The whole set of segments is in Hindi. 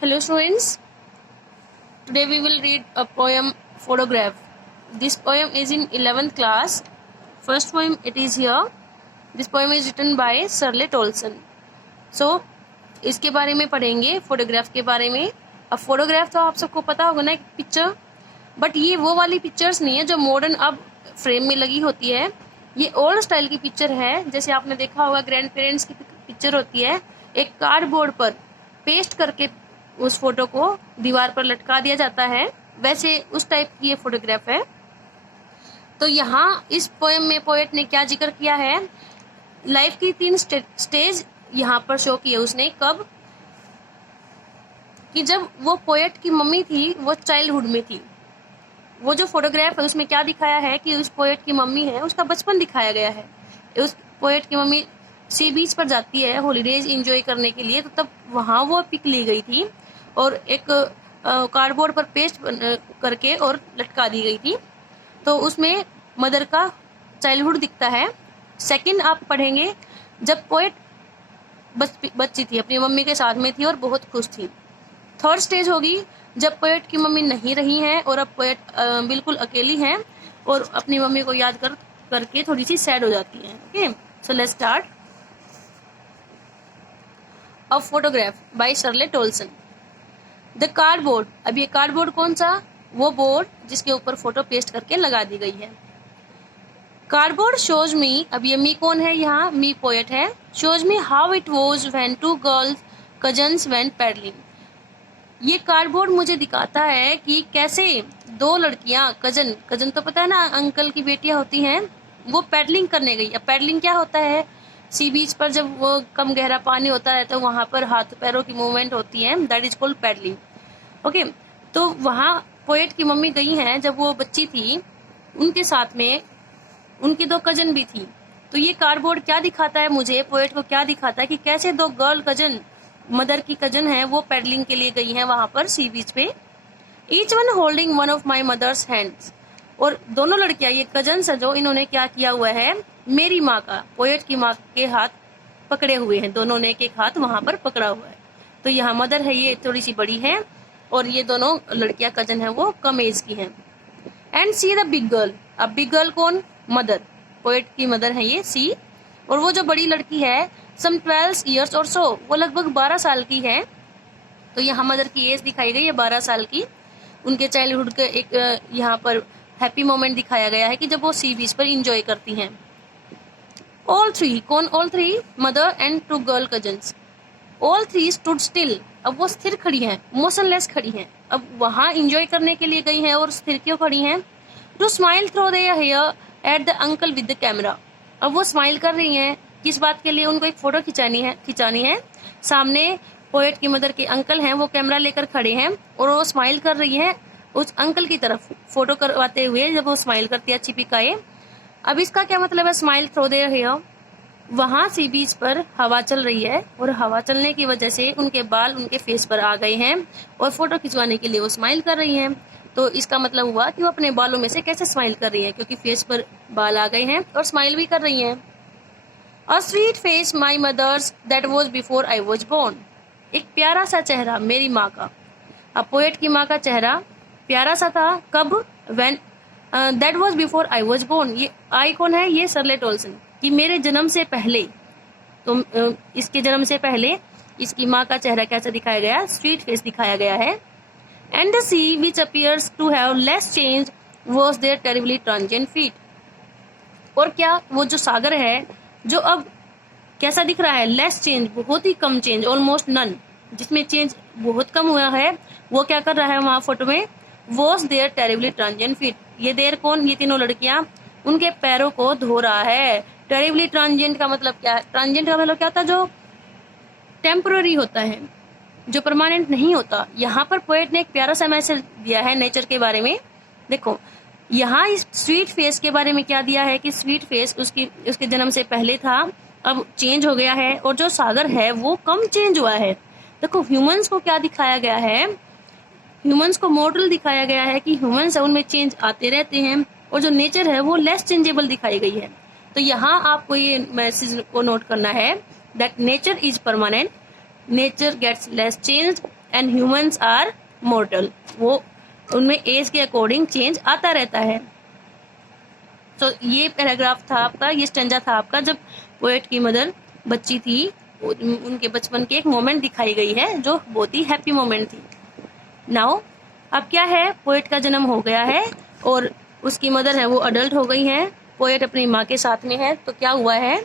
Hello students, today we will read a poem photograph. This poem is in 11th class. First poem it is here. This poem is written by Shirley Tolson. So इसके बारे में पढ़ेंगे, फोटोग्राफ के बारे में. अब फोटोग्राफ तो आप सबको पता होगा ना, एक पिक्चर, बट ये वो वाली पिक्चर्स नहीं है जो मॉडर्न अब फ्रेम में लगी होती है. ये ओल्ड स्टाइल की पिक्चर है. जैसे आपने देखा होगा ग्रैंड पेरेंट्स की पिक्चर होती है, एक कार्डबोर्ड पर पेस्ट करके उस फोटो को दीवार पर लटका दिया जाता है, वैसे उस टाइप की ये फोटोग्राफ है. तो यहाँ इस पोएम में पोएट ने क्या जिक्र किया है, लाइफ की 3 स्टेज यहाँ पर शो किए उसने. कब कि जब वो पोएट की मम्मी थी वो चाइल्डहुड में थी. वो जो फोटोग्राफ है उसमें क्या दिखाया है कि उस पोएट की मम्मी है, उसका बचपन दिखाया गया है. उस पोएट की मम्मी सी बीच पर जाती है हॉलीडेज एंजॉय करने के लिए, तो तब वहां वो पिक ली गई थी और एक कार्डबोर्ड पर पेस्ट करके और लटका दी गई थी. तो उसमें मदर का चाइल्डहुड दिखता है. सेकंड आप पढ़ेंगे जब पोएट बच्ची थी, अपनी मम्मी के साथ में थी और बहुत खुश थी. थर्ड स्टेज होगी जब पोएट की मम्मी नहीं रही हैं और अब पोएट बिल्कुल अकेली हैं और अपनी मम्मी को याद करके थोड़ी सी सैड हो जाती है. Okay, so let's start. A photograph by Shirley Toulson. The cardboard. अब ये कार्डबोर्ड कौन सा, वो बोर्ड जिसके ऊपर फोटो पेस्ट करके लगा दी गई है. Cardboard shows me. अब ये मी कौन है, यहाँ मी पोएट है. Shows me how it was when 2 girls cousins went paddling. ये कार्डबोर्ड मुझे दिखाता है कि कैसे 2 लड़कियां, कजन तो पता है ना, अंकल की बेटियां होती हैं, वो पैडलिंग करने गई. अब पैडलिंग क्या होता है, सी बीच पर जब वो कम गहरा पानी होता है तो वहां पर हाथ पैरों की मूवमेंट होती है, that is called paddling. Okay, तो वहां पोएट की मम्मी गई हैं जब वो बच्ची थी, उनके साथ में उनकी 2 कजन भी थी. तो ये कार्डबोर्ड क्या दिखाता है मुझे, पोएट को क्या दिखाता है कि कैसे 2 गर्ल कजन, मदर की कजन है, वो पैडलिंग के लिए गई हैं वहां पर सी बीच पे. Each one holding one of my mother's hands. और दोनों लड़कियां, ये कजन्स है जो, इन्होंने क्या किया हुआ है, मेरी माँ का, पोएट की माँ के हाथ पकड़े हुए हैं. दोनों ने एक हाथ वहां पर पकड़ा हुआ है. तो यहाँ मदर है, ये थोड़ी सी बड़ी है और ये दोनों लड़कियां कजन है वो कम एज की हैं. And see the big girl. अब बिग गर्ल कौन, मदर, पोएट की मदर है ये सी. और वो जो बड़ी लड़की है सम 12 ईयर्स और सो, वो लगभग 12 साल की है. तो यहाँ मदर की एज दिखाई गई है 12 साल की. उनके चाइल्डहुड के एक यहाँ पर हैप्पी मोमेंट दिखाया गया है कि जब वो सी बीच पर इंजॉय करती हैं. ऑल 3, कौन all 3, mother and 2 girl cousins. All 3 stood still. अब वो स्थिर खड़ी हैं, मोशनलेस खड़ी हैं. अब वहां इंजॉय करने के लिए गई हैं और स्थिर क्यों खड़ी हैं, to smile through their hair at the uncle with the camera. अब वो स्माइल कर रही हैं किस बात के लिए, उनको एक फोटो खिंचानी है. सामने पोएट की मदर के अंकल हैं, वो कैमरा लेकर खड़े हैं और वो स्माइल कर रही हैं उस अंकल की तरफ फोटो करवाते हुए. जब वो स्माइल करती है अच्छी पिक आए. अब इसका क्या मतलब है, स्माइल थ्रू देयर हेयर. वहां सी बीच पर हवा चल रही है और हवा चलने की वजह से उनके बाल उनके फेस पर आ गए हैं और फोटो खिंचवाने के लिए वो स्माइल कर रही हैं. तो इसका मतलब हुआ कि वो अपने बालों में से कैसे स्माइल कर रही हैं, क्योंकि फेस पर बाल आ गए हैं और स्माइल भी कर रही हैं. A sweet face my mother's that was before I was born. एक प्यारा सा चेहरा मेरी माँ का. अब पोएट की माँ का चेहरा प्यारा सा था कब, when that was before I was born. ये आई कौन है, ये शर्ले टोल्सन, कि मेरे जन्म से पहले. तो इसके जन्म से पहले इसकी माँ का चेहरा कैसा दिखाया गया, स्वीट फेस दिखाया गया है. And the sea which appears to have less change was their terribly transient feet. और क्या वो जो सागर है जो अब कैसा दिख रहा है, लेस चेंज, बहुत ही कम चेंज, ऑलमोस्ट नन, जिसमें चेंज बहुत कम हुआ है. वो क्या कर रहा है वहां फोटो में, was their terribly transient feet. ये देर कौन, ये तीनों लड़कियां उनके पैरों को धो रहा है. टेरिबली ट्रांजिएंट का मतलब क्या है, ट्रांजिएंट का मतलब क्या होता है, जो टेम्पररी होता है, जो परमानेंट नहीं होता. यहाँ पर पोएट ने एक प्यारा सा मैसेज दिया है नेचर के बारे में. देखो यहाँ इस स्वीट फेस के बारे में क्या दिया है कि स्वीट फेस उसके जन्म से पहले था, अब चेंज हो गया है. और जो सागर है वो कम चेंज हुआ है. देखो ह्यूमंस को क्या दिखाया गया है, ह्यूमंस को मॉडल दिखाया गया है कि ह्यूमंस है उनमें चेंज आते रहते हैं और जो नेचर है वो लेस चेंजेबल दिखाई गई है. तो यहाँ आपको ये मैसेज को नोट करना है that nature is permanent, nature gets less change and humans are mortal. वो उनमें एज के अकॉर्डिंग चेंज आता रहता है। तो ये पैराग्राफ था आपका, ये स्टेंजा था आपका जब पोएट की मदर बच्ची थी, उनके बचपन के एक मोमेंट दिखाई गई है जो बहुत ही हैप्पी मोमेंट थी। नाउ अब क्या है, पोएट का जन्म हो गया है और उसकी मदर है वो अडल्ट हो गई है, पोएट अपनी माँ के साथ में है। तो क्या हुआ है,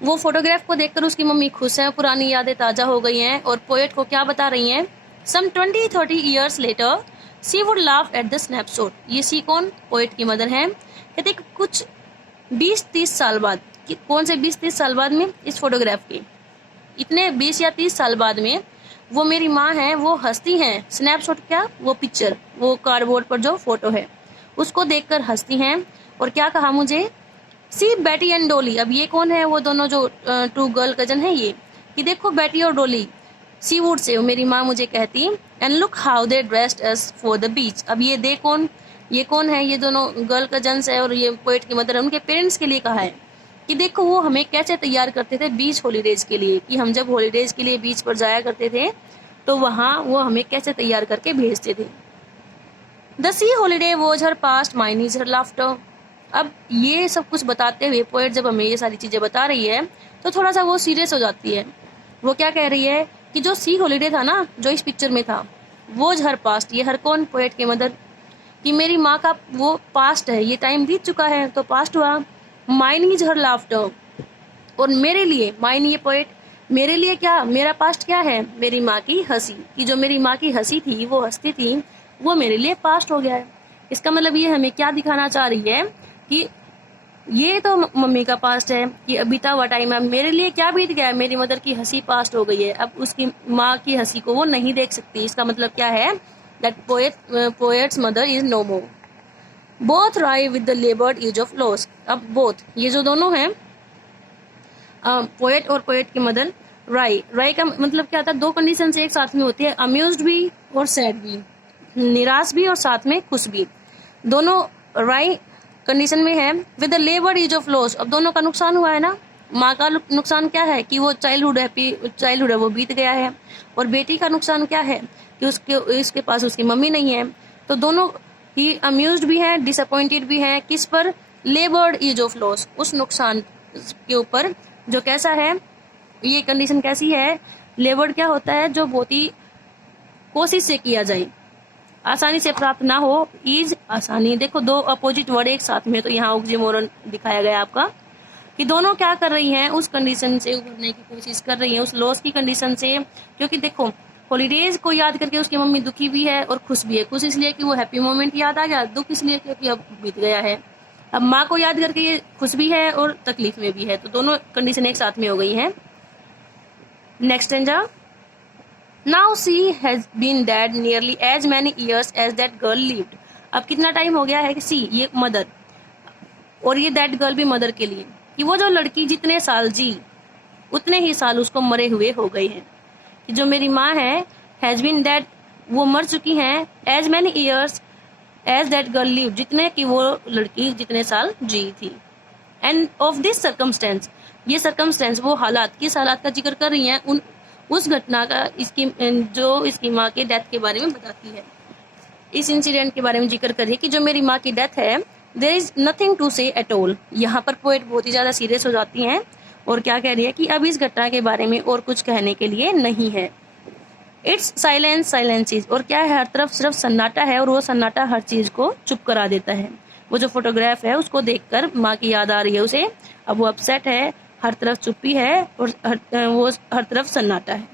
वो फोटोग्राफ को देखकर उसकी मम्मी खुश है, पुरानी यादें ताजा हो गई हैं और पोएट को क्या बता रही हैं, सम 20-30 years later she would laugh at the snapshot. ये सी कौन, पोएट की मदर है। कहते कुछ 20-30 साल बाद, कौन से 20-30 साल बाद में, इस फोटोग्राफ के इतने 20 या 30 साल बाद में वो मेरी माँ है वो हंसती हैं। स्नैपशॉट क्या, वो पिक्चर, वो कार्डबोर्ड पर जो फोटो है उसको देखकर हंसती हैं। और क्या कहा मुझे, सी बेटी एंड डोली। अब ये कौन है, वो दोनों जो 2 गर्ल कजन है ये, कि देखो बेटी और डोली। सी वुड से, मेरी माँ मुझे कहती, and look how they dressed us for the beach. अब ये दे कौन, ये कौन है, ये दोनों गर्ल कजन्स है और ये पोएट की मदर है, उनके पेरेंट्स के लिए कहा है कि देखो वो हमें कैसे तैयार करते थे बीच हॉलीडेज के लिए, कि हम जब हॉलीडेज के लिए बीच पर जाया करते थे तो वहाँ वो हमें कैसे तैयार करके भेजते थे। The C holiday was her past, mine is her laughter. अब ये सब कुछ बताते हुए पोएट जब हमें ये सारी चीजें बता रही है तो थोड़ा सा वो सीरियस हो जाती है। वो क्या कह रही है कि जो सी हॉलीडे था ना, जो इस पिक्चर में था, वॉज हर पास्ट, ये हर कौन, पोएट की मदर, कि मेरी माँ का वो पास्ट है, ये टाइम बीत चुका है तो पास्ट हुआ। माइन इज हर लाफ्टर, और मेरे लिए, माइन ये पोएट, मेरे लिए क्या, मेरा पास्ट क्या है, मेरी माँ की हंसी, कि जो मेरी माँ की हंसी थी, वो हंसती थी, वो मेरे लिए पास्ट हो गया है। इसका मतलब ये हमें क्या दिखाना चाह रही है कि ये तो मम्मी का पास्ट है, कि बीता हुआ टाइम है, मेरे लिए क्या बीत गया है, मेरी मदर की हंसी पास्ट हो गई है, अब उसकी माँ की हंसी को वो नहीं देख सकती। इसका मतलब क्या है, that poet's mother is no more. Both wry with the laboured ease of loss. अब बोथ, ये जो दोनों हैं, पोएट और पोएट की मदर, राई का मतलब क्या था, 2 कंडीशन से एक साथ में होती है, अम्यूज्ड भी और सैड भी, निराश भी और साथ में खुश भी। दोनों राई कंडीशन में है with the labour ease of loss. अब दोनों का नुकसान हुआ है ना, माँ का नुकसान क्या है कि वो चाइल्डहुड है वो बीत गया है, और बेटी का नुकसान क्या है कि उसके पास उसकी मम्मी नहीं है। तो दोनों ही अम्यूज्ड भी हैं, डिसअपॉइंटेड भी हैं, किस पर, लेबर्ड एज ऑफ लॉस, उस नुकसान के ऊपर जो कैसा है, ये कंडीशन कैसी है, लेबर्ड क्या होता है, जो बहुत ही कोशिश से किया जाए, आसानी से प्राप्त ना हो, इज आसानी। देखो 2 अपोजिट वर्ड एक साथ में, तो यहाँ ऑक्सीमोरन दिखाया गया आपका, कि दोनों क्या कर रही हैं, उस कंडीशन से उभरने की कोशिश कर रही हैं, उस लॉस की कंडीशन से। क्योंकि देखो हॉलीडेज को याद करके उसकी मम्मी दुखी भी है और खुश भी है। खुश इसलिए कि वो हैप्पी मोमेंट याद आ गया, दुख इसलिए क्योंकि अब बीत गया है। अब माँ को याद करके ये खुश भी है और तकलीफ में भी है, तो दोनों कंडीशन एक साथ में हो गई है। Next stanza, now she has been dead nearly as many years as that girl lived. अब कितना टाइम हो गया है कि सी, ये मदर, और ये दैट गर्ल भी मदर के लिए, कि वो जो लड़की जितने साल जी उतने ही साल उसको मरे हुए हो गए हैं। कि जो मेरी माँ है, हैज बीन डेड, वो मर चुकी हैं, as many years as that girl lived, जितने की वो लड़की जितने साल जी थी। एंड ऑफ दिस सर्कमस्टेंस, ये सर्कमस्टेंस, वो हालात, किस हालात का जिक्र कर रही हैं, उस घटना का, इसकी जो इसकी माँ के डेथ के बारे में बताती है, इस इंसिडेंट के बारे में जिक्र कर रही है कि जो मेरी माँ की डेथ है, देयर इज नथिंग टू से एट ऑल। यहाँ पर पोएट बहुत ही ज्यादा सीरियस हो जाती हैं और क्या कह रही है कि अब इस घटना के बारे में और कुछ कहने के लिए नहीं है। इट्स साइलेंस इज, और क्या है, हर तरफ सिर्फ सन्नाटा है, और वो सन्नाटा हर चीज को चुप करा देता है। वो जो फोटोग्राफ है उसको देखकर माँ की याद आ रही है उसे, अब वो अपसेट है, हर तरफ चुप्पी है और वो हर तरफ सन्नाटा है।